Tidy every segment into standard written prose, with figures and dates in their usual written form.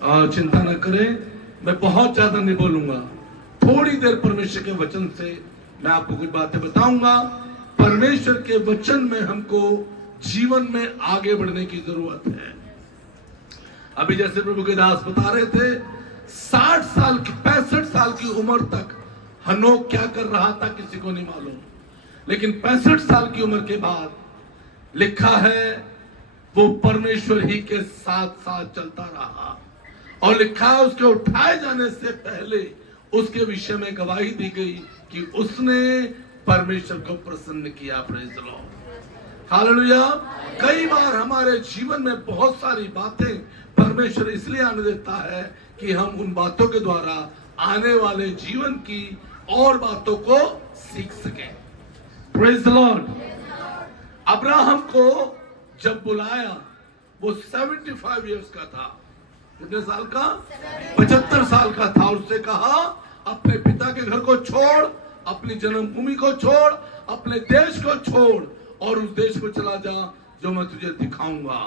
चिंता न करें, मैं बहुत ज्यादा नहीं बोलूंगा। थोड़ी देर परमेश्वर के वचन से मैं आपको कुछ बातें बताऊंगा। परमेश्वर के वचन में हमको जीवन में आगे बढ़ने की जरूरत है। अभी जैसे प्रभु के दास बता रहे थे, 60 साल की 65 साल की उम्र तक हनोक क्या कर रहा था किसी को नहीं मालूम, लेकिन 65 साल की उम्र के बाद लिखा है वो परमेश्वर ही के साथ साथ चलता रहा, और लिखा है उसके उठाए जाने से पहले उसके विषय में गवाही दी गई कि उसने परमेश्वर को प्रसन्न किया। Praise the Lord, hallelujah. कई बार हमारे जीवन में बहुत सारी बातें परमेश्वर इसलिए आने देता है कि हम उन बातों के द्वारा आने वाले जीवन की और बातों को सीख सकें। Praise the Lord. अब्राहम को जब बुलाया वो 75 इयर्स का था। कितने साल का? 75 साल का था। उससे कहा अपने पिता के घर को छोड़, अपनी जन्मभूमि को छोड़, अपने देश को छोड़ और उस देश को चला जा जो मैं तुझे दिखाऊंगा।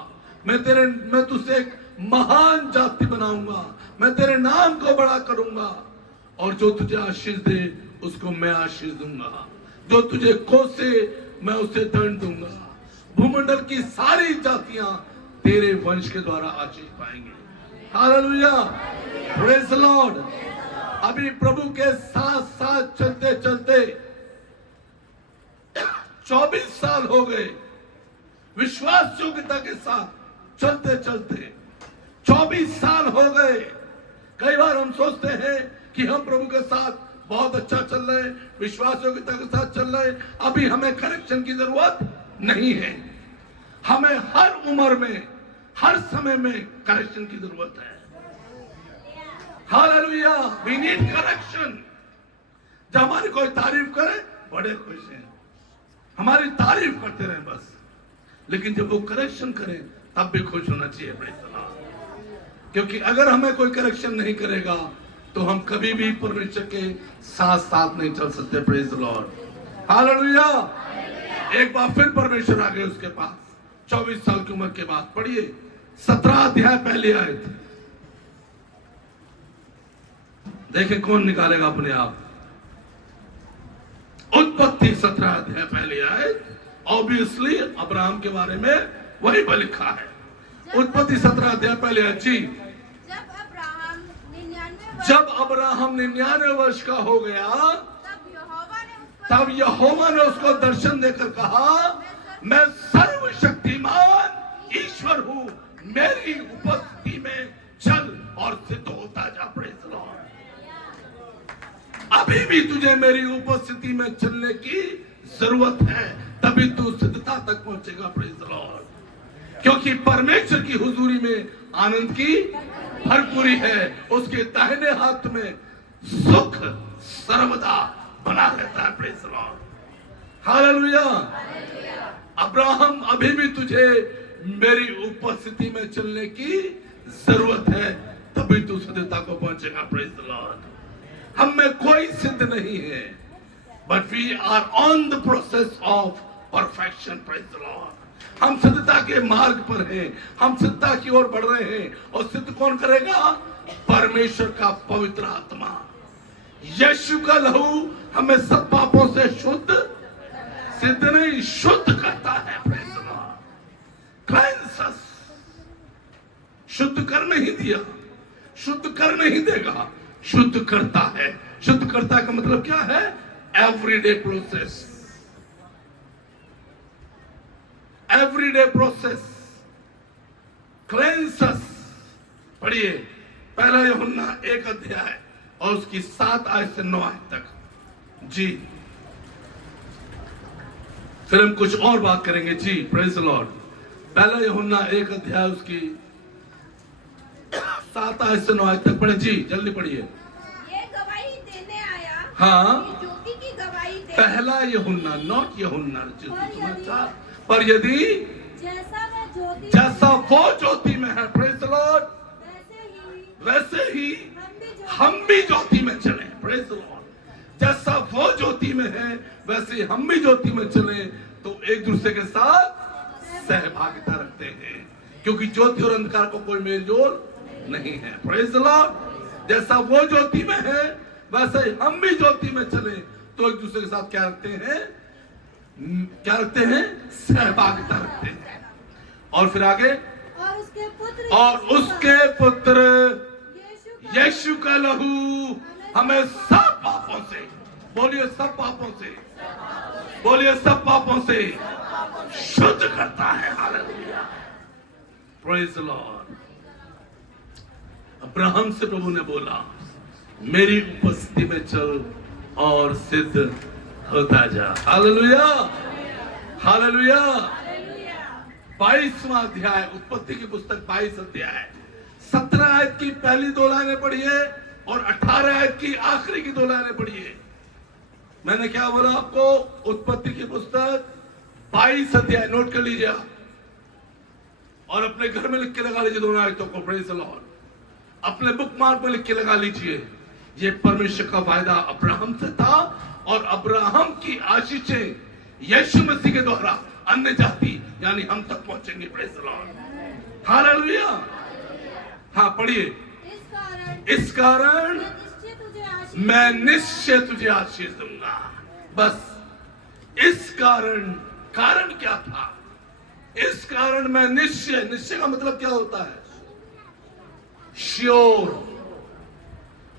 मैं तुझसे एक महान जाति बनाऊंगा, मैं तेरे नाम को बड़ा करूंगा, और जो तुझे आशीष दे उसको मैं आशीष दूंगा, जो तुझे कोसे मैं उसे दंड दूंगा। भूमंडल की सारी जातियां तेरे वंश के द्वारा आशीष पाएंगे। Hallelujah, praise the Lord. अभी प्रभु के साथ साथ चलते चलते 24 साल हो गए। विश्वास योग्यता के साथ चलते चलते 24 साल हो गए। कई बार हम सोचते हैं कि हम प्रभु के साथ बहुत अच्छा चल रहे हैं, विश्वास योग्यता के साथ चल रहे हैं, अभी हमें करेक्शन की जरूरत नहीं है। हमें हर उम्र में, हर समय में करेक्शन की जरूरत है। Hallelujah, we need correction. जब हमारी कोई तारीफ करे बड़े खुश हैं, हमारी तारीफ करते रहे बस, लेकिन जब वो करेक्शन करें तब भी खुश होना चाहिए। Praise the Lord. क्योंकि अगर हमें कोई करेक्शन नहीं करेगा तो हम कभी भी परमेश्वर के साथ साथ नहीं चल सकते। Praise the Lord, hallelujah. एक बार फिर परमेश्वर आ गए उसके पास 24 साल की उम्र के बाद। पढ़िए 17 अध्याय पहले आयत, देखें कौन निकालेगा अपने आप। उत्पत्ति 17 अध्याय पहले आयत। ऑब्वियसली अब्राहम के बारे में वही पर लिखा है। उत्पत्ति 17 अध्याय पहले आयत जी। जब अब्राहम 99 वर्ष का हो गया तब यहोवा ने उसको दर्शन देकर कहा, मैं सर्वशक्तिमान ईश्वर हूं, मेरी उपस्थिति में चल और सिद्ध होता जा। Praise the Lord. अभी भी तुझे मेरी उपस्थिति में चलने की जरूरत है, तभी तू सिद्धता तक पहुंचेगा। Praise the Lord. क्योंकि परमेश्वर की हुजूरी में आनंद की भरपूरी है, उसके दाहिने हाथ में सुख सर्वदा बना रहता है। Praise the Lord, hallelujah. Abraham अभी भी तुझे मेरी उपस्थिति में चलने की जरूरत है, तभी तू सिद्धता को पहुंचेगा। Praise the Lord. हम में कोई सिद्ध नहीं है, but we are on the process of perfection. Praise the Lord. हम सिद्धता के मार्ग पर हैं, हम सिद्धता की ओर बढ़ रहे हैं, और सिद्ध कौन करेगा? परमेश्वर का पवित्र आत्मा। यीशु का लहू हमें सब पापों से शुद्ध, सिद्ध नहीं शुद्ध करता है। Praise the Lord. क्लेंस अस। शुद्ध कर नहीं दिया, शुद्ध कर नहीं देगा, शुद्ध करता है। शुद्ध करता का मतलब क्या है? Everyday process, everyday process. Cleanse us. पढ़िए पहला यूहन्ना 1 अध्याय और उसकी 7 आयत से 9 आयत तक जी। फिर हम कुछ और बात करेंगे जी। Praise the Lord. पहला यूहन्ना 1 अध्याय उसकी 7 आयत से 9 आयत तक पढ़े जी, जल्दी पढ़िए। ये गवाही देने आया, हाँ, ज्योति की गवाही दे। पहला यूहन्ना, नॉट यूहन्ना, पर यदि जैसा वो ज्योति में है, प्रेज़ द लॉर्ड, वैसे ही हम भी ज्योति में चले। Praise the Lord. जैसा वो ज्योति में है वैसे हम भी ज्योति में चले, तो एक दूसरे के साथ सहभागिता रखते हैं, क्योंकि ज्योति और अंधकार को कोई मेल जोल नहीं है। Praise the Lord. जैसा वो ज्योति में है वैसे ही हम भी ज्योति में चले तो एक दूसरे के साथ क्या रखते हैं, क्या रखते हैं, सहभागिता रखते हैं। और फिर आगे, और उसके पुत्र यीशु का लहू हमें सब पापों से, बोलिए सब पापों से, बोलिए सब पापों से शुद्ध करता है। Hallelujah, praise the Lord. Abraham से प्रभु ने बोला, मेरी उपस्थिति में चल और सिद्ध होता जा। Hallelujah, hallelujah. 22वां अध्याय, उत्पत्ति की पुस्तक 22 अध्याय, 17 आयत की पहली 2 लाइनें पढ़िए और 18 आयत की आखिरी की 2 लाइनें पढ़िए। मैंने क्या बोला आपको? उत्पत्ति की पुस्तक 22 अध्याय, नोट कर लीजिए आप और अपने घर में लिख के लगा लीजिए दोनों आयतों को। Praise the Lord. अपने बुकमार्क में लिख के लगा लीजिए। ये परमेश्वर का वायदा अब्राहम से था और अब्राहम की आशीषें यीशु मसीह के द्वारा अन्य जाति यानी हम तक पहुंचेंगे। Praise the Lord, hallelujah. हाँ पढ़िए। इस कारण मैं निश्चय तुझे आशीष दूंगा। बस इस कारण, कारण क्या था? इस कारण मैं निश्चय, निश्चय का मतलब क्या होता है? श्योर।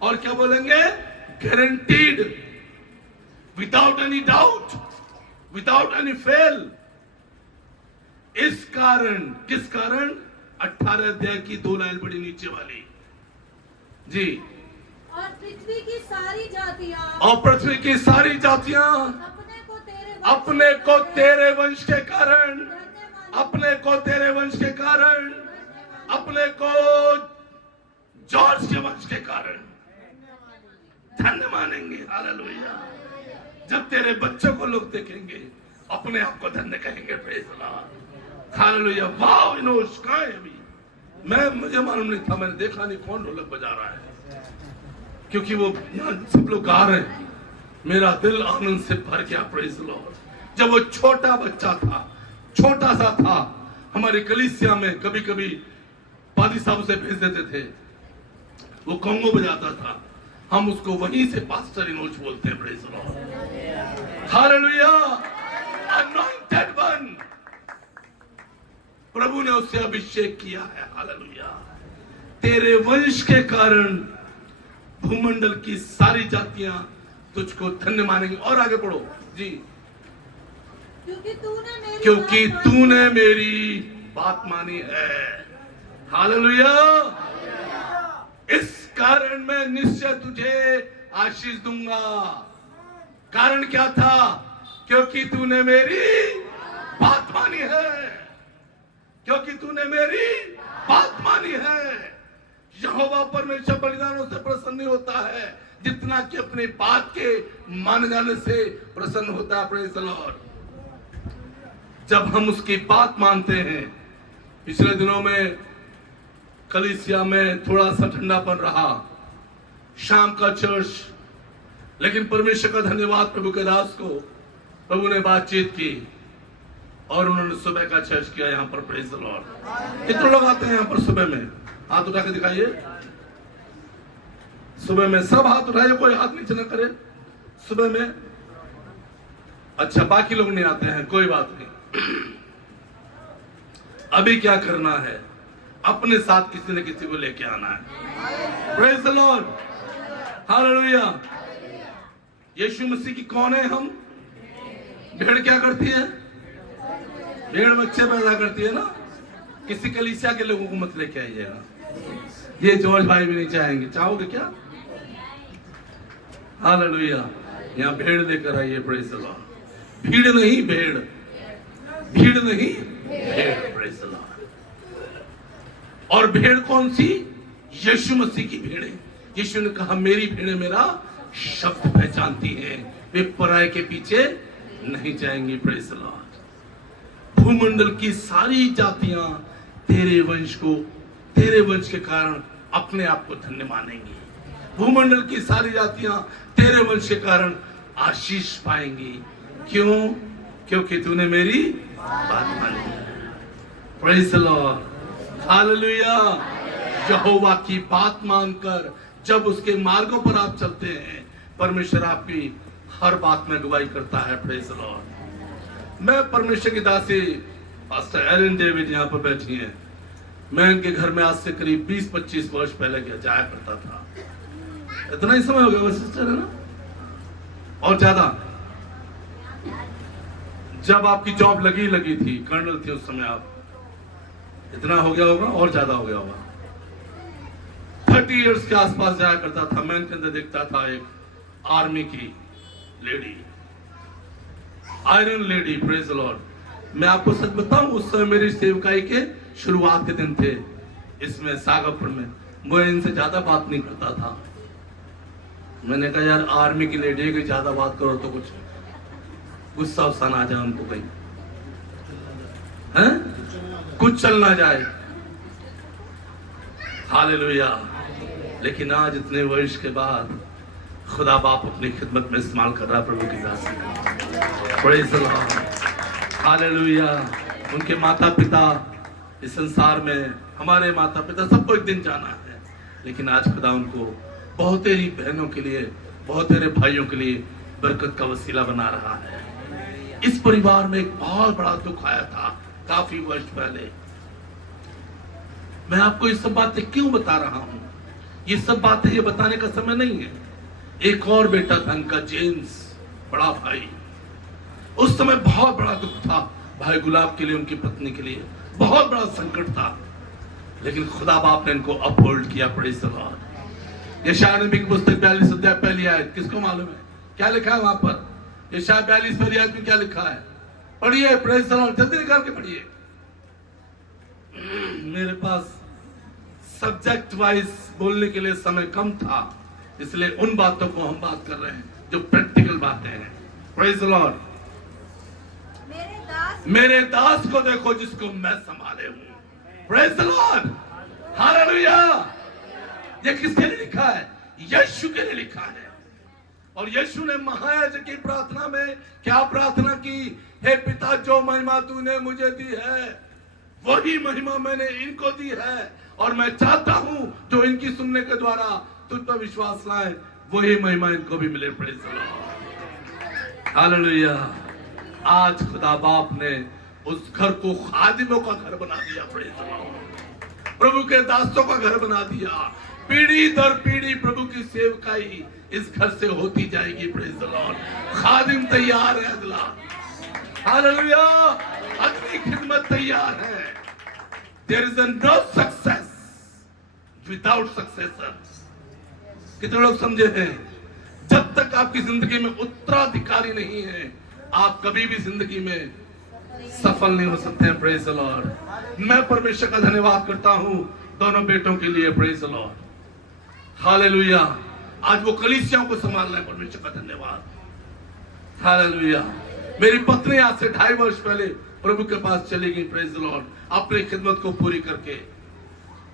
और क्या बोलेंगे? Guaranteed, without any doubt, without any fail. इस कारण, किस कारण? 18 अध्याय की 2 लाइन बड़ी नीचे वाली जी। और पृथ्वी की सारी जातियां, और पृथ्वी की सारी जातियां अपने को तेरे वंश के कारण, अपने को तेरे वंश के कारण, अपने को जॉर्ज के वंश के कारण धन्य मानेंगे। हालेलुया। जब तेरे बच्चों को लोग देखेंगे अपने आप को धन्य कहेंगे। Praise the Lord, hallelujah. वाह विनोश कहाँ है अभी? मुझे मालूम नहीं था, मैंने देखा नहीं कौन ढोलक बजा रहा है, क्योंकि वो यहाँ सब लोग गा रहे हैं। मेरा दिल आनंद से भर गया। Praise the Lord. जब वो छोटा बच्चा था, छोटा सा था, हमारे कलीसिया में कभी कभी पादी साहब से भेज देते थे, वो कोंगो बजाता था, हम उसको वहीं से पास्टर इनोच बोलते हैं। Praise the Lord, hallelujah. Anointed one, प्रभु ने उससे अभिषेक किया है। हालेलुया। तेरे वंश के कारण भूमंडल की सारी जातियां तुझको धन्य मानेंगी। और आगे पढ़ो जी। क्योंकि तूने मेरी बात मानी है। हालेलुया। इस कारण मैं निश्चय तुझे आशीष दूंगा। कारण क्या था? क्योंकि तूने मेरी बात मानी है, क्योंकि तूने मेरी बात मानी है। यहोवा परमेश्वर बलिदानों से प्रसन्न नहीं होता है जितना कि अपनी बात के मान जाने से प्रसन्न होता है। Praise the Lord. जब हम उसकी बात मानते हैं, पिछले दिनों में कलीसिया में थोड़ा सा ठंडापन रहा, शाम का चर्च, लेकिन परमेश्वर का धन्यवाद प्रभु के दास को, प्रभु ने बातचीत की और उन्होंने सुबह का चर्च किया यहाँ पर। Praise the Lord. कितने लोग आते हैं यहाँ पर सुबह में? हाथ उठा के दिखाइए। सुबह में सब हाथ उठाइए, कोई हाथ नीचे न करे सुबह में। अच्छा, बाकी लोग नहीं आते हैं, कोई बात नहीं। अभी क्या करना है? अपने साथ किसी न किसी को लेके आना है। Praise the Lord, hallelujah. Yeshu Masih की कौन है हम? भेड़ क्या करती है? भेड़ बच्चे पैदा करती है ना। किसी कलीसिया के लोगों को मत लेके आइएगा। ये जॉर्ज भाई भी नहीं चाहेंगे। चाहोगे क्या? हालेलुया। यहाँ भेड़ लेकर आइए। Praise the Lord. भीड़ नहीं भेड़, भीड़ नहीं भेड़। Praise the Lord. और भेड़ कौन सी? यीशु मसीह की भेड़ है। यीशु ने कहा मेरी भेड़ मेरा शब्द पहचानती है, वे पराये के पीछे नहीं जाएंगी। Praise the Lord. भूमंडल की सारी जातियां तेरे वंश को, तेरे वंश के कारण अपने आप को धन्य मानेंगी। भूमंडल की सारी जातियां तेरे वंश के कारण आशीष पाएंगी। क्यों? क्योंकि तूने मेरी बात मानी। प्रेज द लॉर्ड, हालेलुया, यहोवा की बात मानकर जब उसके मार्गों पर आप चलते हैं, परमेश्वर आपकी हर बात में अगुवाई करता है। Praise the Lord. मैं परमेश्वर की दासी पास्टर एलन डेविड यहाँ पर बैठी हैं। मैं इनके घर में आज से करीब 20-25 वर्ष पहले जाया करता था। इतना ही समय हो गया सिस्टर, है ना, और ज्यादा। जब आपकी जॉब लगी थी, कर्नल थी उस समय आप, इतना हो गया होगा और ज्यादा हो गया होगा। 30 इयर्स के आसपास जाया करता था। मैं इनके अंदर देखता था एक आर्मी की lady, iron lady. Praise the Lord. मैं आपको सच बताऊं, उस समय मेरी सेवकाई के शुरुआत के दिन थे इसमें सागरपुर में। मैं इनसे ज्यादा बात नहीं करता था। मैंने कहा यार आर्मी की लेडी की ज्यादा बात करो तो कुछ गुस्सा उस्सा ना आ जाए उनको, कहीं हैं, कुछ चल ना जाए। हालेलुया। लेकिन आज इतने वर्ष के बाद खुदा बाप अपनी खिदमत में इस्तेमाल कर रहा है प्रभु की दासी। Praise the Lord. हालेलुया। उनके माता पिता इस संसार में, हमारे माता पिता सबको एक दिन जाना है, लेकिन आज खुदा उनको बहुत ही बहनों के लिए, बहुत सारे भाइयों के लिए बरकत का वसीला बना रहा है। इस परिवार में एक बहुत बड़ा दुख आया था काफी वर्ष पहले। मैं आपको ये सब बातें क्यों बता रहा हूं? ये सब बातें ये बताने का समय नहीं है। एक और बेटा था इनका, जेम्स, बड़ा भाई। उस समय बहुत बड़ा दुख था भाई गुलाब के लिए, उनकी पत्नी के लिए बहुत बड़ा संकट था, लेकिन खुदा बाप ने इनको अपहोल्ड किया। Praise the Lord. यशायाह नबी की पुस्तक 42 अध्याय पहली आयत, किसको मालूम है क्या लिखा है वहां पर? यशायाह 42 पहली आयत में क्या लिखा है? पढ़िए, प्रेज़ द लॉर्ड, जल्दी निकाल के पढ़िए। मेरे पास सब्जेक्ट वाइज बोलने के लिए समय कम था, इसलिए उन बातों को हम बात कर रहे हैं जो प्रैक्टिकल बातें हैं। Praise the Lord. मेरे दास को देखो जिसको मैं संभाले हूं। Praise the Lord. हालेलुया। ये किसके लिए लिखा है? यीशु के लिए लिखा है। और यीशु ने महायाजक की प्रार्थना में क्या प्रार्थना की? हे पिता, जो महिमा तूने मुझे दी है वही महिमा मैंने इनको दी है, और मैं चाहता हूं जो इनकी सुनने के द्वारा तुझ पर विश्वास लाए वही महिमा इनको भी मिले। Praise the Lord. हालेलुया। आज खुदा बाप ने उस घर को खादिमों का घर बना दिया। Praise the Lord. प्रभु के दासों का घर बना दिया। पीढ़ी दर पीढ़ी प्रभु की सेवकाई इस घर से होती जाएगी। Praise the Lord. खादिम तैयार है, अगला। हालेलुया। अगली खिदमत तैयार है। There is no success without successor। कितने लोग समझे हैं? जब तक आपकी जिंदगी में उत्तराधिकारी नहीं है, आप कभी भी जिंदगी में सफल नहीं हो सकते हैं। Praise the Lord. मैं परमेश्वर का धन्यवाद करता हूं दोनों बेटों के लिए। Praise the Lord. हालेलुया। आज वो कलीसियाओं को संभाल रहे हैं। परमेश्वर का धन्यवाद। हालेलुया। मेरी पत्नी आज से 2.5 वर्ष पहले प्रभु के पास चली गई। Praise the Lord. अपनी खिदमत को पूरी करके,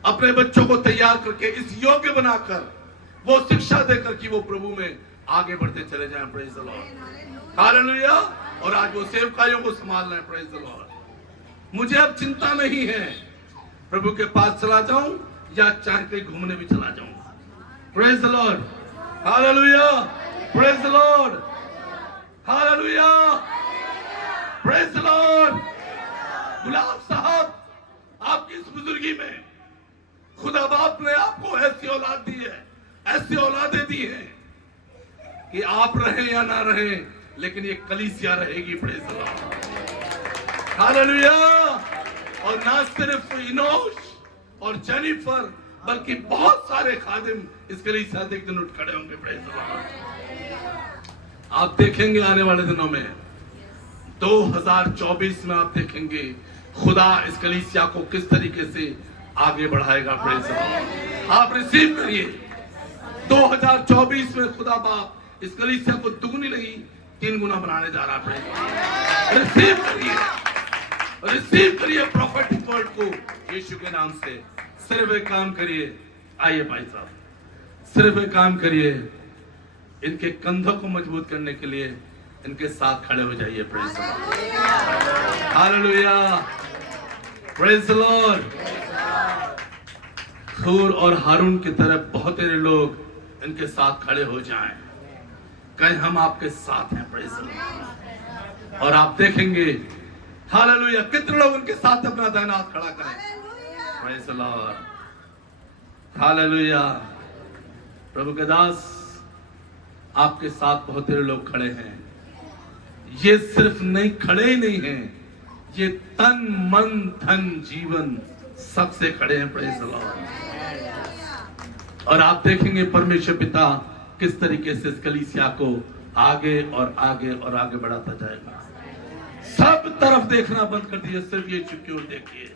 अपने बच्चों को तैयार करके, इस योग्य बनाकर, वो शिक्षा देकर कि वो प्रभु में आगे बढ़ते चले जाएं। Praise the Lord. हालेलुया। और आज वो सेवकाइयों को संभाल रहे हैं। Praise the Lord. मुझे अब चिंता नहीं है, प्रभु के पास चला जाऊं या चाहे कहीं घूमने भी चला जाऊं। Praise the Lord. Hallelujah. Praise the Lord. Hallelujah. Praise the Lord. Gulab साहब, आपकी इस बुजुर्गी में खुदा बाप ने आपको ऐसी औलाद दी है, ऐसी औलादें दी हैं कि आप रहें या ना रहें, लेकिन ये कलीसिया रहेगी। Praise the Lord. हालेलुया। और ना सिर्फ इनोश और जेनिफर, बल्कि बहुत सारे खादिम इस कलीसिया से एक दिन उठ खड़े होंगे। Praise the Lord. आप देखेंगे आने वाले दिनों में 2024 में आप देखेंगे खुदा इस कलीसिया को किस तरीके से आगे बढ़ाएगा। Praise the Lord. आप रिसीव करिए। 2024 में खुदा बाप इस कलीसिया को दुगनी नहीं 3 गुना बनाने जा रहा है। रिसीव करिए, रिसीव करिए प्रोफेटिक वर्ड को यीशु के नाम से। सिर्फ एक काम करिए। आइए भाई साहब, सिर्फ एक काम करिए, इनके कंधों को मजबूत करने के लिए इनके साथ खड़े हो जाइए। Praise the Lord. Hallelujah. Praise the Lord. हूर और हारून की तरह बहुत सारे लोग इनके साथ खड़े हो जाएं, कहें हम आपके साथ हैं। Praise the Lord. और आप देखेंगे हालेलुया कितने लोग उनके साथ अपना दाहिना हाथ खड़ा करें। Praise the Lord. हालेलुया। प्रभु के दास आपके साथ बहुत सारे लोग खड़े हैं। ये सिर्फ नहीं खड़े ही नहीं हैं, ये तन मन धन जीवन सबसे खड़े हैं। Praise the Lord. और आप देखेंगे परमेश्वर पिता किस तरीके से इस कलीसिया को आगे और आगे और आगे बढ़ाता जाएगा। सब तरफ देखना बंद कर दिए, सिर्फ ये चुकी ओर देखिए।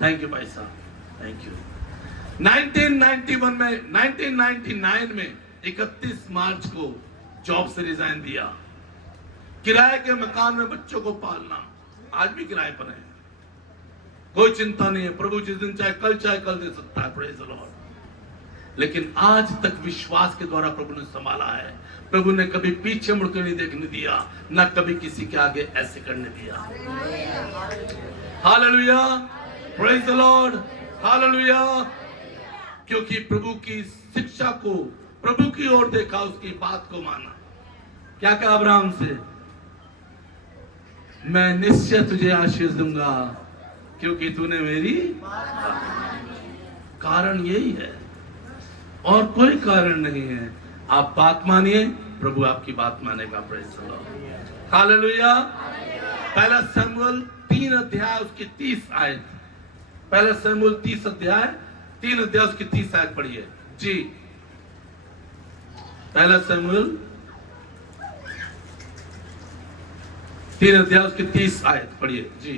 थैंक यू भाई साहब, थैंक यू। 1999 में 31 मार्च को जॉब से रिजाइन दिया। किराए के मकान में बच्चों को पालना, आज भी किराए पर है, कोई चिंता नहीं है। प्रभु जिस दिन चाहे कल दे सकता है। Praise the Lord. लेकिन आज तक विश्वास के द्वारा प्रभु ने संभाला है। प्रभु ने कभी पीछे मुड़कर नहीं देखने दिया, ना कभी किसी के आगे ऐसे करने दिया। Hallelujah, praise the Lord, hallelujah. क्योंकि प्रभु की शिक्षा को, प्रभु की ओर देखा, उसकी बात को माना। क्या कहा अब्राहम से? मैं निश्चय तुझे आशीष दूंगा क्योंकि तूने मेरी कारण यही है और कोई कारण नहीं है। आप बात मानिए, प्रभु आपकी बात मानेगा। Praise the Lord, hallelujah. पहला शमूएल 3 अध्याय उसकी 30 आयत। पहला शमूएल 30 अध्याय 3 अध्याय उसकी 30 आयत पढ़िए जी। पहला शमूएल 3 अध्याय उसकी 30 आयत पढ़िए जी।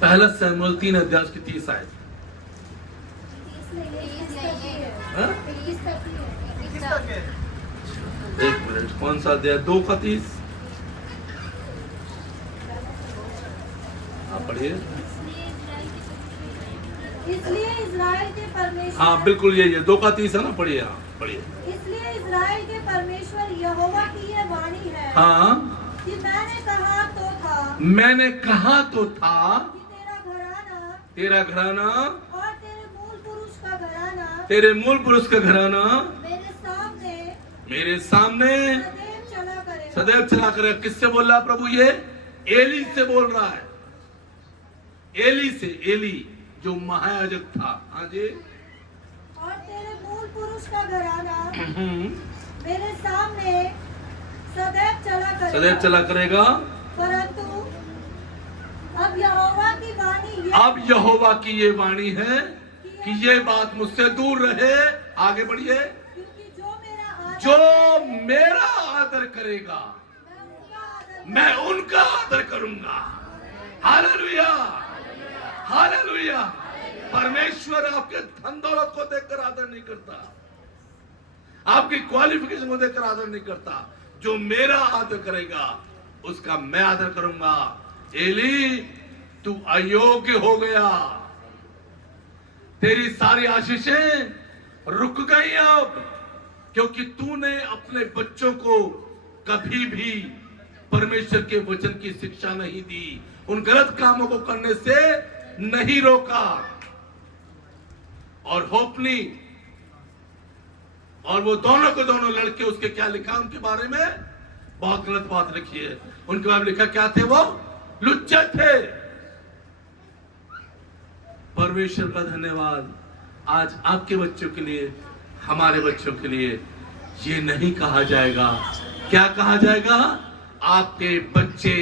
पहला शमूएल 3 अध्याय उसकी 30 आयत। हाँ? एक मिनट, कौन सा अध्याय? 2 का 30। आप पढ़िए। इसलिए इज़राइल के परमेश्वर, हाँ बिल्कुल यही है, 2 का 30 है ना। पढ़िए, हाँ पढ़िए। इसलिए इज़राइल के परमेश्वर यहोवा की यह वाणी है हाँ, कि मैंने कहा तो था मैंने कहा तो था कि तेरा घराना और तेरे मूल पुरुष का घराना, तेरे मूल पुरुष का घराना मेरे सामने सदैव चला करेगा। किससे बोल रहा प्रभु? ये एली से बोल रहा है। एली से, एली जो महायाजक था। हाँ जी। और तेरे मूल पुरुष का घराना मेरे सामने सदैव चला करेगा। परंतु अब यहोवा की वाणी, अब यहोवा की ये वाणी है कि ये बात मुझसे दूर रहे। आगे बढ़िए। क्योंकि जो मेरा आदर करेगा मैं उनका आदर करूंगा। Hallelujah, hallelujah. परमेश्वर आपके धन दौलत को देखकर आदर नहीं करता, आपकी क्वालिफिकेशन को देखकर आदर नहीं करता। जो मेरा आदर करेगा उसका मैं आदर करूंगा। एली तू अयोग्य हो गया, तेरी सारी आशीषें रुक गई अब, क्योंकि तूने अपने बच्चों को कभी भी परमेश्वर के वचन की शिक्षा नहीं दी, उन गलत कामों को करने से नहीं रोका। और होपनी और वो दोनों के दोनों लड़के, उसके क्या लिखा उनके बारे में? बहुत गलत बात लिखी है उनके बारे में। लिखा क्या थे? वो लुच्चे थे। परमेश्वर का धन्यवाद, आज आपके बच्चों के लिए, हमारे बच्चों के लिए ये नहीं कहा जाएगा। क्या कहा जाएगा? आपके बच्चे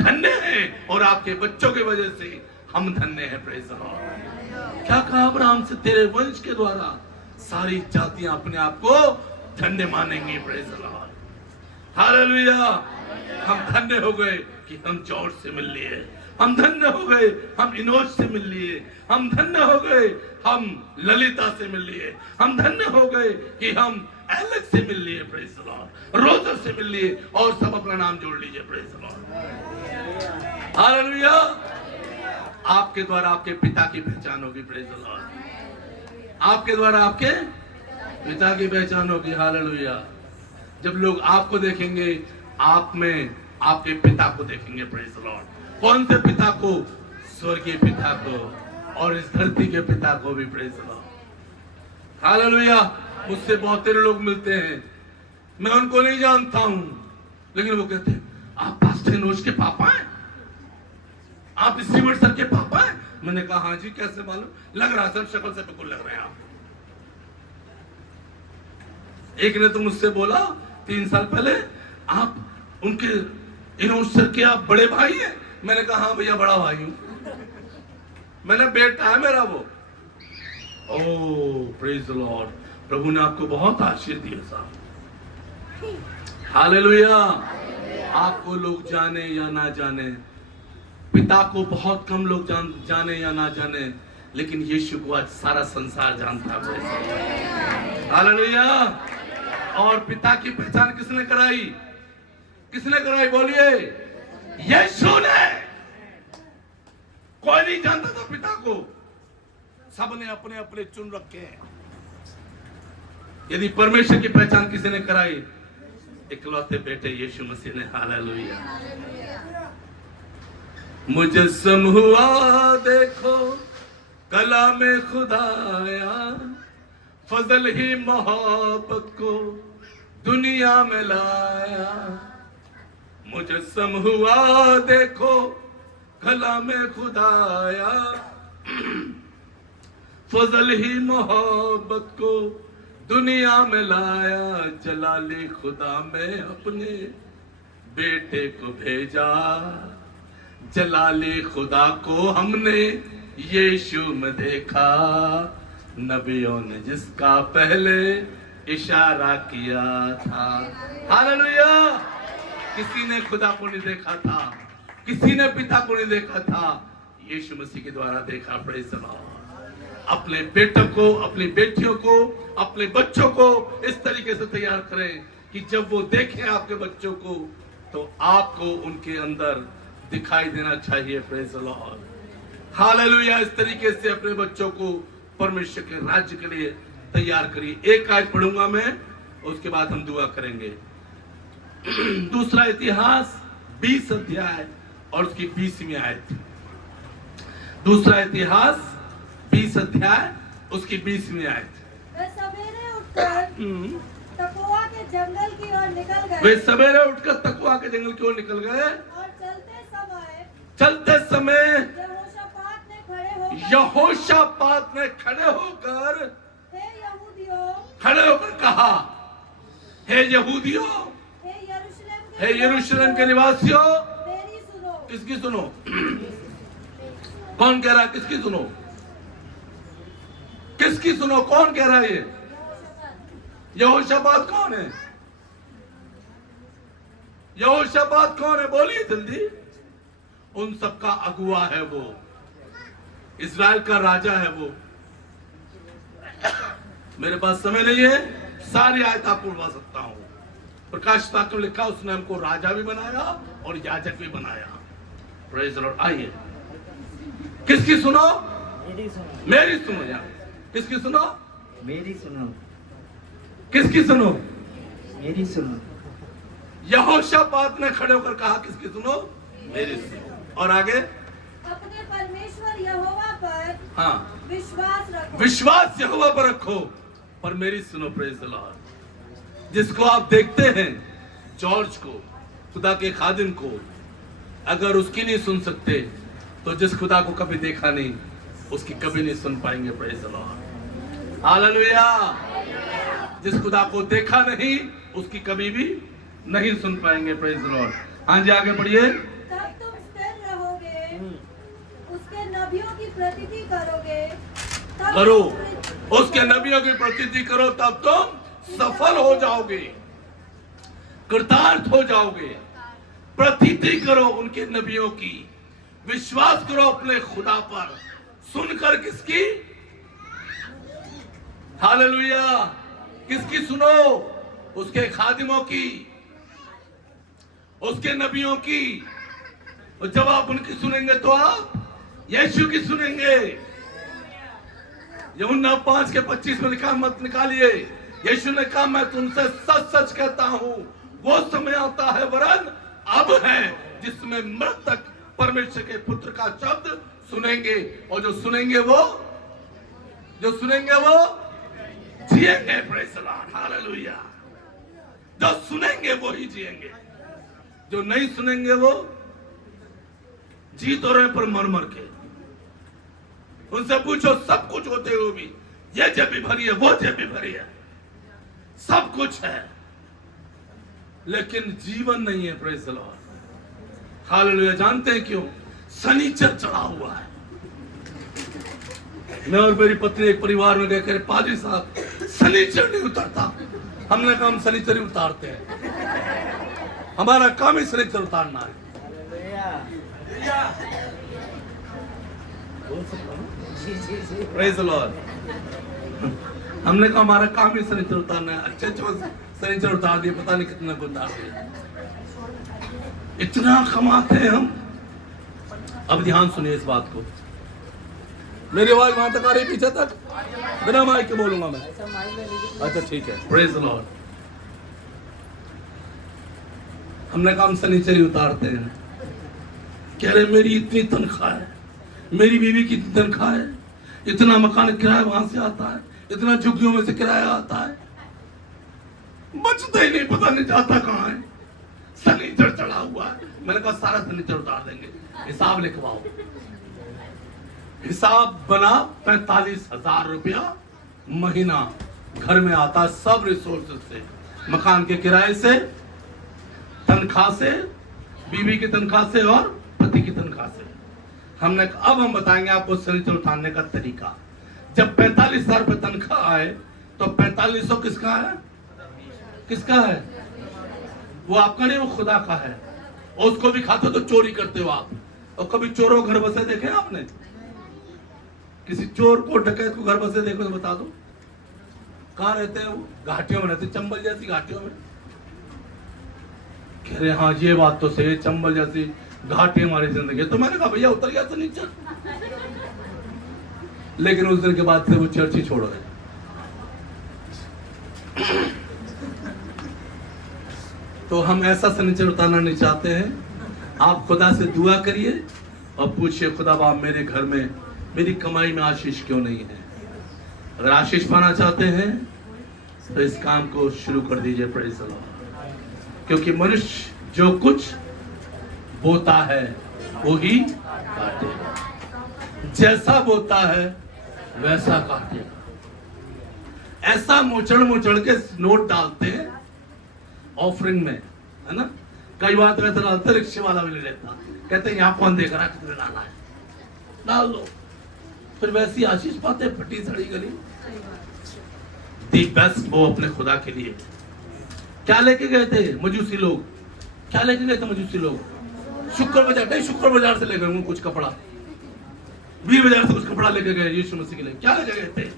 धन्य हैं और आपके बच्चों की वजह से हम धन्य हैं। Praise the Lord. क्या कहा अब्राहम से? तेरे वंश के द्वारा सारी जातियां अपने आप को धन्य मानेंगी। Praise the Lord, hallelujah. हम धन्य हो गए कि हम जॉर्ज से मिल लिए, हम धन्य हो गए हम इनोज से मिल लिए, हम धन्य हो गए हम ललिता से मिल लिए, हम धन्य हो गए कि हम एलेक्स से मिल लिए। Praise the Lord. रोजर से मिल लिए और सब अपना नाम जोड़ लीजिए। Praise the Lord, hallelujah. आपके द्वारा आपके पिता की पहचान होगी। Praise the Lord. आपके द्वारा आपके पिता की पहचान होगी। हालेलुया। जब लोग आपको देखेंगे, आप में आपके पिता को देखेंगे। Praise the Lord. कौन से पिता को? स्वर्गीय पिता को और इस धरती के पिता को भी प्रेज द लॉर्ड। हालेलुया। मुझसे बहुत तेरे लोग मिलते हैं, मैं उनको नहीं जानता हूं, लेकिन वो कहते हैं आप पास्टर एनोश के पापा हैं, आप स्टीवर्ट सर के पापा हैं। मैंने कहा हाँ जी, कैसे मालूम? लग रहा सर, शक्ल से बिल्कुल लग रहे हैं आप। एक ने तो मुझसे बोला 3 साल पहले, आप उनके एनोश सर के आप बड़े भाई हैं। मैंने कहा हाँ भैया, बड़ा भाई हूं। मैंने बेटा है मेरा वो। ओह प्रेज द लॉर्ड। प्रभु ने आपको बहुत आशीष दिया साहब। हालेलुया। आपको लोग जाने या ना जाने, पिता को बहुत कम लोग जाने या ना जाने, लेकिन यीशु को आज सारा संसार जानता है। हालेलुया। और पिता की पहचान किसने कराई? किसने कराई? बोलिए, यीशु ने। कोई नहीं जानता था पिता को, सबने अपने अपने चुन रखे हैं। यदि परमेश्वर की पहचान किसी ने कराई, इकलौते बेटे यीशु मसीह ने। हालेलुया। मुजस्सम हुआ देखो कला में खुदाया, फजल ही मोहब्बत को दुनिया में लाया। मुजस्सम हुआ देखो कला में खुदाया, फजल ही मोहब्बत को दुनिया में लाया। जलाले खुदा में अपने बेटे को भेजा, जलाले खुदा को हमने यीशु में देखा। नबियों ने जिसका पहले इशारा किया था। हालेलुया। किसी ने खुदा को नहीं देखा था, किसी ने पिता को नहीं देखा था, यीशु मसीह के द्वारा देखा। Praise the Lord. अपने बेटों को, अपनी बेटियों को, अपने बच्चों को इस तरीके से तैयार करें कि जब वो देखें आपके बच्चों को, तो आपको उनके अंदर दिखाई देना चाहिए। Praise the Lord. हालेलुया। इस तरीके से अपने बच्चों को परमेश्वर के राज्य के लिए तैयार करिए। एक आयत पढ़ूंगा मैं, उसके बाद हम दुआ करेंगे। दूसरा इतिहास 20 अध्याय और उसकी 20वीं आयत। दूसरा इतिहास 20 अध्याय उसकी 20वीं आयत। वे सवेरे उठकर तकोआ के जंगल की ओर निकल गए। वे सवेरे उठकर तकोआ के जंगल की ओर निकल गए और चलते समय यहोशापात ने खड़े होकर खड़े होकर कहा, हे यहूदियों, हे यरूशलेम के निवासियों, मेरी सुनो। किसकी सुनो? कौन कह रहा है? किसकी सुनो? किसकी सुनो? कौन कह रहा है? ये यहोशापात कौन है? यहोशापात कौन है? बोलिए जल्दी। उन सबका अगुआ है वो, इस्राएल का राजा है वो। मेरे पास समय नहीं है, सारी आयत आपको पढ़वा सकता हूं। प्रकाश में लिखा, उसने हमको राजा भी बनाया और याजक भी बनाया। Praise the Lord. आइए, किसकी सुनो? मेरी सुनो यार। किसकी सुनो? मेरी सुनो। किसकी सुनो? मेरी सुनो। यहोशापात ने खड़े होकर कहा, किसकी सुनो? मेरी सुनो। और आगे, अपने परमेश्वर यहोवा पर हाँ, विश्वास रखो। विश्वास यहोवा पर रखो, पर मेरी सुनो। Praise the Lord. जिसको आप देखते हैं, जॉर्ज को, खुदा के खादिम को, अगर उसकी नहीं सुन सकते, तो जिस खुदा को कभी देखा नहीं, उसकी कभी नहीं सुन पाएंगे। Praise the Lord. हालेलुया। जिस खुदा को देखा नहीं, उसकी कभी भी नहीं सुन पाएंगे। Praise the Lord. हाँ जी, आगे बढ़िए। तब तुम स्थिर रहोगे, उसके नबियों की प्रतीति करोगे, तब करो, उसके नबियों की प्रतीति करो, तब तुम सफल हो जाओगे, कृतार्थ हो जाओगे। प्रतीति करो उनके नबियों की, विश्वास करो अपने खुदा पर। सुनकर किसकी? हालेलुया। किसकी सुनो? उसके खादिमों की, उसके नबियों की। और जब आप उनकी सुनेंगे तो आप यीशु की सुनेंगे। यूहन्ना 5:25 में लिखा, मत निकालिए। यीशु ने कहा, मैं तुमसे सच सच कहता हूं, वो समय आता है, वरन अब है, जिसमें मृतक परमेश्वर के पुत्र का शब्द सुनेंगे, और जो सुनेंगे वो जिएंगे। Praise the Lord, hallelujah. जो सुनेंगे वो ही जिएंगे, जो नहीं सुनेंगे वो जी तो रहे पर मर मर के। उनसे पूछो, सब कुछ होते हुए भी ये जेब भी भरी है, वो जेब भी भरी है, सब कुछ है, लेकिन जीवन नहीं है। Praise the Lord, hallelujah. जानते हैं क्यों? शनिचर चढ़ा हुआ है। मैं और मेरी पत्नी एक परिवार में गए, कह रहे पादरी साहब शनिचर नहीं उतरता। हमने कहा हम शनिचर ही उतारते हैं, हमारा काम ही शनिचर उतारना है। Praise the Lord. हमने कहा हमारा काम ही शनिचर उतारना है। अच्छे शनिचर उतार दिए, पता नहीं कितने को उतार दिए, इतना कमाते हैं हम। अब ध्यान सुनिए इस बात को। मेरी आवाज वहां तक आ रही, पीछे तक? बिना माइक के बोलूंगा मैं। अच्छा ठीक है। Praise the Lord. हमने कहा हम शनिचर ही उतारते हैं। कह रहे मेरी इतनी तनख्वाह है, मेरी बीवी की इतनी तनख्वाह है, इतना मकान किराया वहां से आता है, इतना झुग्गियों में से किराया आता है, बचता ही नहीं, पता नहीं जाता कहाँ है। शनिचर चढ़ा हुआ है। मैंने कहा सारा शनिचर उतार देंगे, हिसाब लिखवाओ। हिसाब बना 45,000 रुपया महीना घर में आता, सब रिसोर्सेज से, मकान के किराए से, तनख्वाह से, बीवी की तनख्वाह से और पति की तनख्वाह से। हमने अब हम बताएंगे आपको शनिचर उठाने का तरीका। जब 45,000 रुपये तनख्वाह आए तो 4500 किसका है? किसका है? वो आपका नहीं, वो खुदा का है। और उसको भी खाते तो चोरी करते हो आप। और कभी चोरों घर बसे देखे आपने? किसी चोर को, डकैत को घर बसे देखो तो बता दो कहाँ रहते हैं वो? घाटियों में रहते, चंबल जैसी घाटियों में। कह रहे हाँ ये बात तो सही, चंबल जैसी घाटी हमारी जिंदगी। तो मैंने कहा भैया उतर गया तो नीचे। लेकिन उस दिन के बाद से वो चर्च ही छोड़ गए। तो हम ऐसा शनिचर उतारना नहीं चाहते हैं। आप खुदा से दुआ करिए और पूछिए, खुदा बाप मेरे घर में, मेरी कमाई में आशीष क्यों नहीं है? अगर आशीष पाना चाहते हैं तो इस काम को शुरू कर दीजिए। Praise the Lord. क्योंकि मनुष्य जो कुछ बोता है वो ही काटेगा, जैसा बोता है वैसा काटेगा। ऐसा मुचड़ के नोट डालते हैं ऑफरिंग में, है ना? कई बार तो ऐसा डालते, रिक्शे वाला भी ले लेता, कहते हैं यहाँ कौन देख रहा, कितने डालना है, डाल दो। फिर वैसी आशीष पाते, फटी सड़ी गली। दी बेस्ट वो अपने खुदा के लिए क्या लेके गए थे मजूसी लोग? क्या लेके गए थे मजूसी लोग? शुक्र बाजार, नहीं शुक्र बाजार से लेकर गए कुछ कपड़ा, वीर बाजार से कुछ कपड़ा लेके गए यीशु मसीह के लिए। क्या लेके गए थे?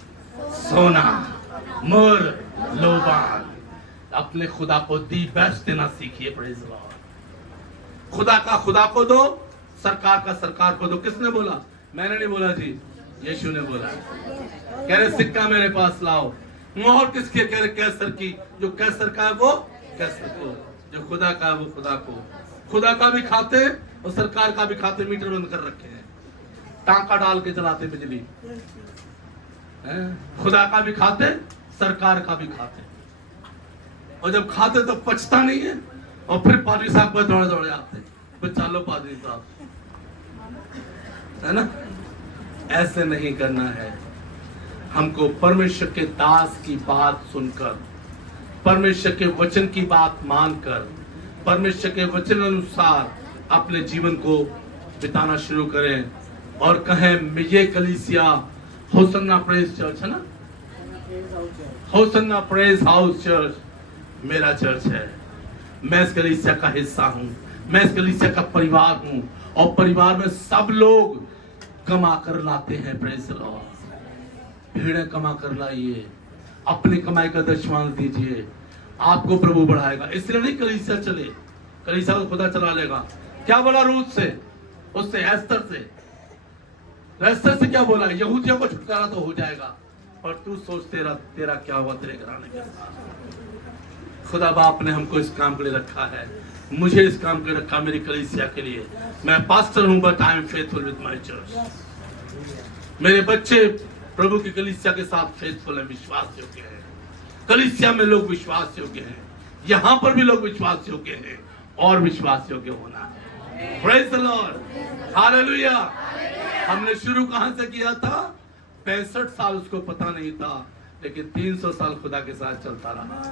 सोना, मोर, लोबान। अपने खुदा को दी बेस्ट देना सीखिए। Praise the Lord. खुदा का खुदा को दो, सरकार का सरकार को दो। किसने बोला? मैंने नहीं बोला जी, यीशु ने बोला। कह रहे सिक्का मेरे पास लाओ। मोहर किसके? कह रहे कैसर की। जो कैसर का है वो कैसर को, जो खुदा का है वो खुदा को। खुदा का भी खाते और सरकार का भी खाते, मीटर बंद कर रखे हैं, टांका डाल के चलाते बिजली। खुदा का भी खाते, सरकार का भी खाते, और जब खाते तो पचता नहीं है, और फिर पादरी साहब पर दौड़े दौड़े आते, फिर चालो पादरी साहब, है ना? ऐसे नहीं करना है। हमको परमेश्वर के दास की बात सुनकर, परमेश्वर के वचन की बात मानकर, परमेश्वर के वचन अनुसार अपने जीवन को बिताना शुरू करें और कहें ये कलीसिया होसन्ना प्रेज चर्च है ना, होसन्ना प्रेज हाउस चर्च मेरा चर्च है। मैं इस कलीसिया का हिस्सा हूँ, मैं इस कलीसिया का परिवार हूँ, और परिवार में सब लोग कमा कर लाते हैं। Praise the Lord. भीड़ें कमा कर लाइए, अपनी कमाई का दशमांश दीजिए, आपको प्रभु बढ़ाएगा। इसलिए नहीं कलीसिया चले, कलीसिया को खुदा चला लेगा। क्या बोला रूत से, उससे एस्तर से, एस्तर से क्या बोला? यहूदियों को छुटकारा तो हो जाएगा, पर तू सोच तेरा क्या हुआ तेरे घराने के साथ। खुदा बाप ने हमको इस काम के लिए रखा है। मुझे इस काम के रखा मेरी कलीसिया के लिए। मैं पास्टर हूं but I am faithful with my church. मेरे बच्चे प्रभु की कलीसिया के साथ फेथफुल है, विश्वास योग्य है। कलीसिया में लोग विश्वास योग्य हैं, यहां पर भी लोग विश्वास योग्य हैं और विश्वास योग्य होना है। Praise the Lord, hallelujah. हमने शुरू कहां से किया था? 65 साल उसको पता नहीं था, लेकिन 300 साल खुदा के साथ चलता रहा।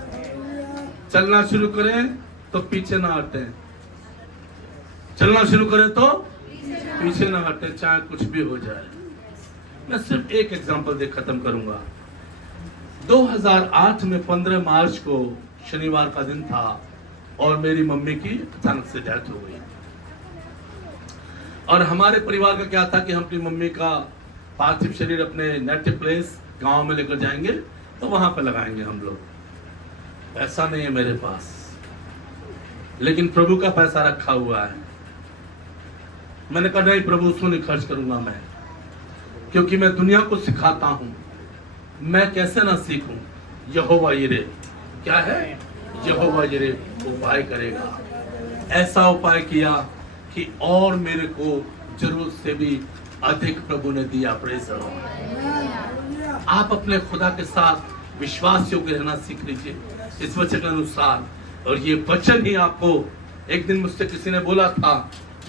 चलना शुरू करें तो पीछे ना हटें, चलना शुरू करें तो पीछे ना हटें, चाहे कुछ भी हो जाए। मैं सिर्फ एक एग्जांपल दे खत्म करूंगा। 2008 में 15 मार्च को शनिवार का दिन था और मेरी मम्मी की अचानक से डेथ हो गई। और हमारे परिवार का क्या था कि हम अपनी मम्मी का पार्थिव शरीर अपने नेटिव प्लेस गांव में लेकर जाएंगे तो वहां पर लगाएंगे हम लोग। पैसा नहीं है मेरे पास, लेकिन प्रभु का पैसा रखा हुआ है। मैंने कहा नहीं प्रभु, उसको नहीं खर्च करूंगा मैं, क्योंकि मैं दुनिया को सिखाता हूं। मैं कैसे ना सीखूं? यहोवा यिरे क्या है? यहोवा यिरे उपाय करेगा। ऐसा उपाय किया कि और मेरे को जरूरत से भी अधिक प्रभु ने दिया। Praise the Lord. आप अपने खुदा के साथ विश्वास योग्य रहना सीख लीजिए इस वचन के अनुसार। और ये वचन ही आपको, एक दिन मुझसे किसी ने बोला था,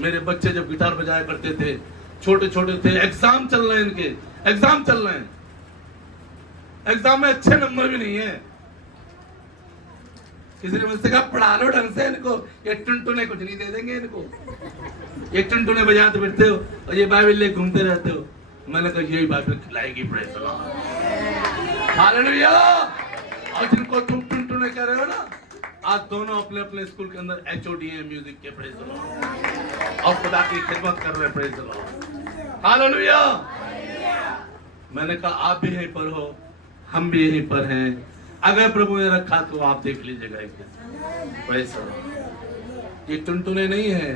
मेरे बच्चे जब गिटार बजाया करते थे, छोटे छोटे थे, एग्जाम चल रहे हैं इनके, एग्जाम चल रहे हैं, एग्जाम में अच्छे नंबर भी नहीं है। किसी ने मुझसे कहा पढ़ा लो ढंग से इनको, ये टुनटुने कुछ नहीं दे देंगे इनको, ये टुनटुने बजाते फिरते हो और ये बाइबल ले घूमते रहते हो। मैंने कहा यही बाइबल खिलाएगी। Praise the Lord, hallelujah. और जिनको तुम टुनटुने कह रहे हो ना, आज दोनों अपने अपने स्कूल के अंदर HOD हैं म्यूजिक के। Praise the Lord. और खुदा की खिदमत कर रहे हैं। Praise the Lord, hallelujah. मैंने कहा आप भी यहीं पर हो, हम भी यहीं पर हैं। अगर प्रभु ने रखा तो आप देख लीजिएगा। Praise the Lord. ये टुनटुने नहीं है,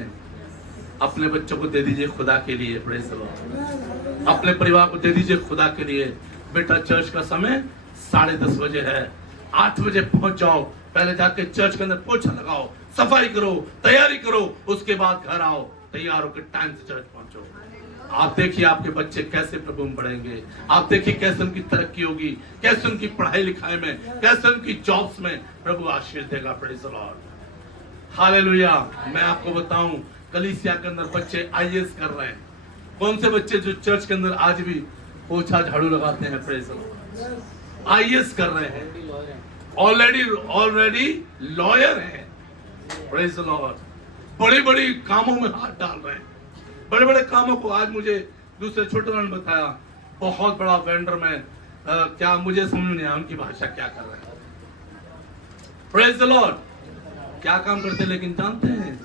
अपने बच्चों को दे दीजिए खुदा के लिए। Praise the Lord. अपने परिवार को दे दीजिए खुदा के लिए। बेटा चर्च का समय 10:30 बजे है, 8 बजे पहुंच जाओ। पहले जाके चर्च के अंदर पोछा लगाओ, सफाई करो, तैयारी करो, उसके बाद घर आओ, तैयार होकर टाइम से चर्च पहुंचो। आप देखिए आपके बच्चे कैसे प्रभु में बढ़ेंगे। आप देखिए कैसे उनकी तरक्की होगी, कैसे उनकी पढ़ाई लिखाई में, कैसे उनकी जॉब्स में प्रभु आशीष देगा। Praise the Lord, hallelujah. मैं आपको बताऊं, कलीसिया के अंदर बच्चे IAS कर रहे हैं। कौन से बच्चे? जो चर्च के अंदर आज भी पोछा झाड़ू लगाते हैं। Praise the Lord. IAS कर रहे हैं, ऑलरेडी लॉयर हैं। Praise the Lord. बड़ी बड़ी कामों में हाथ डाल रहे हैं, बड़े बड़े कामों को। आज मुझे दूसरे छोटे ने बताया, बहुत बड़ा वेंडर में क्या, मुझे समझ नहीं आया उनकी भाषा क्या कर रहे हैं। Praise the Lord. क्या काम करते, लेकिन जानते हैं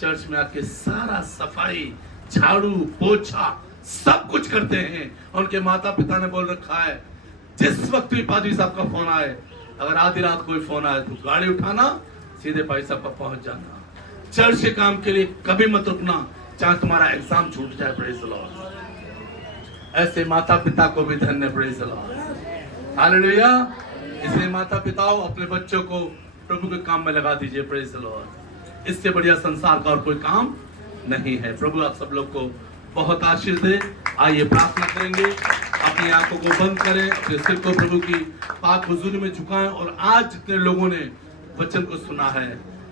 चर्च में आके सारा सफाई, झाड़ू, पोछा सब कुछ करते हैं। उनके माता पिता ने बोल रखा है, जिस वक्त भी पादरी साहब का फोन आए, अगर आधी रात कोई फोन आए तो गाड़ी उठाना, सीधे भाई साहब का पहुंच जाना। चर्च के काम के लिए कभी मत रुकना, चाहे तुम्हारा एग्जाम छूट जाए। Praise the Lord. ऐसे माता पिता को भी धन्य। Praise the Lord, hallelujah. इसलिए माता पिताओं अपने बच्चों को प्रभु के काम में लगा दीजिए। Praise the Lord. इससे बढ़िया संसार का और कोई काम नहीं है। प्रभु आप सब लोग को बहुत आशीष दे। आइए प्रार्थना करेंगे, अपनी आंखों को बंद करें, अपने सिर को प्रभु की पाक हुजूरी में झुकाएं। और आज जितने लोगों ने वचन को सुना है,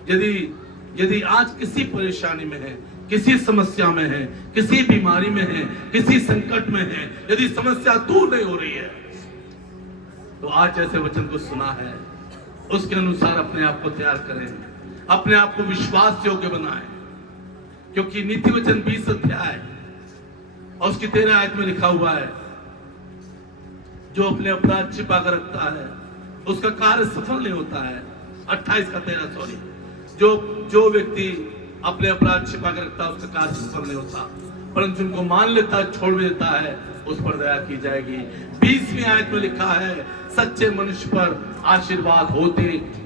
यदि आज किसी परेशानी में है, किसी समस्या में है, किसी बीमारी में है, किसी संकट में है, यदि समस्या दूर नहीं हो रही है, तो आज जैसे वचन को सुना है उसके अनुसार अपने आप को तैयार करें, अपने आप को विश्वास योग्य बनाएं। क्योंकि नीति वचन 20 अध्याय और उसकी 13 आयत में लिखा हुआ है, जो अपने अपराध छिपा कर रखता है उसका कार्य सफल नहीं होता है। 28 का 13 सॉरी। जो व्यक्ति अपने अपराध छिपा कर रखता है उसका कार्य सफल नहीं होता, परंतु उनको मान लेता है, छोड़ भी देता है, उस पर दया की जाएगी। 20वीं आयत में लिखा है, सच्चे मनुष्य पर आशीर्वाद होते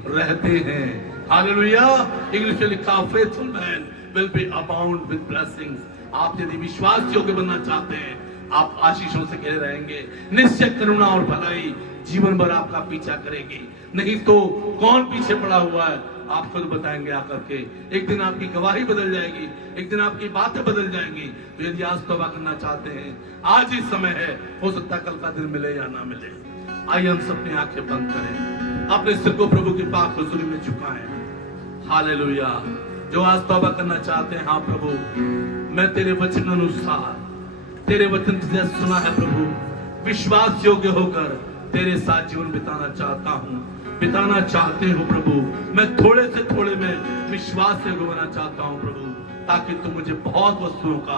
रहते हैं। हालेलुया। इंग्लिश में लिखा, faithful man will be abound with blessings. आप यदि विश्वास योग्य बनना चाहते हैं, आप आशीषों से घिरे रहेंगे। निश्चय करुणा और भलाई जीवन भर आपका पीछा करेगी। नहीं तो कौन पीछे पड़ा हुआ है? आप खुद बताएंगे आकर के। एक दिन आपकी गवाही बदल जाएगी, एक दिन आपकी बातें बदल जाएंगी। तो यदि आज तौबा करना चाहते हैं, आज ही समय है। हो सकता है कल का दिन मिले या ना मिले। आइए हम सब अपनी आंखें बंद करें, अपने सिर को प्रभु की पाक हुजूरी में झुकाएं। हालेलुया। जो आज तौबा करना चाहते हैं, हाँ प्रभु, मैं तेरे वचन अनुसार, तेरे वचन से सुना है प्रभु, विश्वास योग्य होकर तेरे साथ जीवन बिताना चाहता हूँ, बिताना चाहते हो प्रभु। मैं थोड़े से थोड़े में विश्वास योग्य होना चाहता हूँ प्रभु, ताकि तू मुझे बहुत वस्तुओं का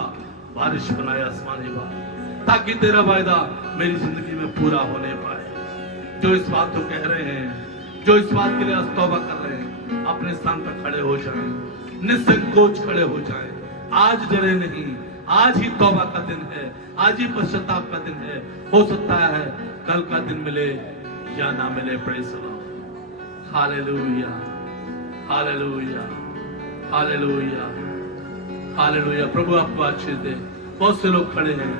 बारिश बनाए, आसमानी बारिश, ताकि तेरा वायदा मेरी जिंदगी में पूरा होने पाए। जो इस बात को कह रहे हैं, जो इस बात के लिए आज तौबा कर रहे हैं, अपने स्थान पर खड़े हो जाएं, निसंकोच खड़े हो जाएं। आज डरे नहीं, आज ही तौबा का दिन है, आज ही पश्चाताप का दिन है। हो सकता है कल का दिन मिले या ना मिले। Praise the Lord. Hallelujah, hallelujah, hallelujah, hallelujah. प्रभु आपको आशीष दे। बहुत से लोग खड़े हैं,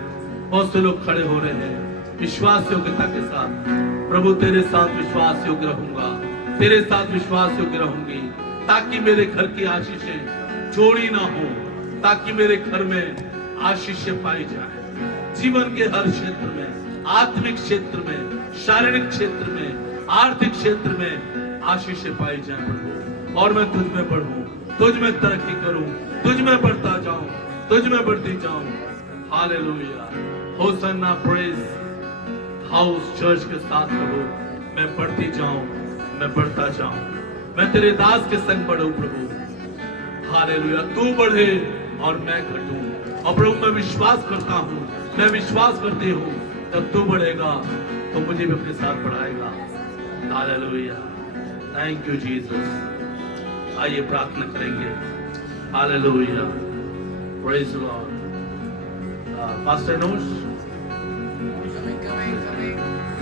बहुत से लोग खड़े हो रहे हैं विश्वास योग्यता के साथ। प्रभु तेरे साथ विश्वास योग्य रहूंगा, तेरे साथ विश्वास योग्य रहूंगी, ताकि मेरे घर की आशीषें चोरी ना हो, ताकि मेरे घर में आशीषें पाई जाए। जीवन के हर क्षेत्र में, आत्मिक क्षेत्र में, शारीरिक क्षेत्र में, आर्थिक क्षेत्र में आशीषें पाई जाए प्रभु। और मैं तुझ में बढ़ूं, तुझ में तरक्की करूं, तुझ में बढ़ता जाऊं, तुझ में बढ़ती जाऊं। Hallelujah. Hosanna praise house church के साथ प्रभु मैं बढ़ती जाऊं, मैं बढ़ता जाऊं, मैं तेरे दास के संग बढ़ूं प्रभु। हालेलुया। तू बढ़े और मैं घटूं। और प्रभु मैं विश्वास करता हूं, मैं विश्वास करती हूं, जब तू बढ़ेगा तो मुझे भी अपने साथ बढ़ाएगा। हालेलुया। Thank you Jesus. आइए प्रार्थना करेंगे। Hallelujah. Praise the Lord.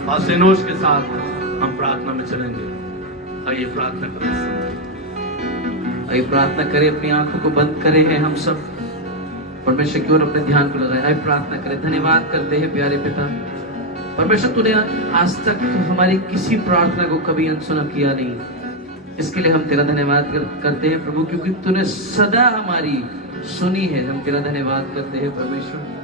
Pastor नोश के साथ हम प्रार्थना में चलेंगे। आइए प्रार्थना करें। आइए प्रार्थना करें, अपनी आंखों को बंद करें हैं हम सब, परमेश्वर की ओर अपने ध्यान को लगाए। आइए प्रार्थना करें। धन्यवाद करते हैं प्यारे पिता परमेश्वर, तूने आज तक हमारी किसी प्रार्थना को कभी अनसुना किया नहीं। इसके लिए हम तेरा धन्यवाद करते हैं प्रभु, क्योंकि तूने सदा हमारी सुनी है। हम तेरा धन्यवाद करते हैं परमेश्वर।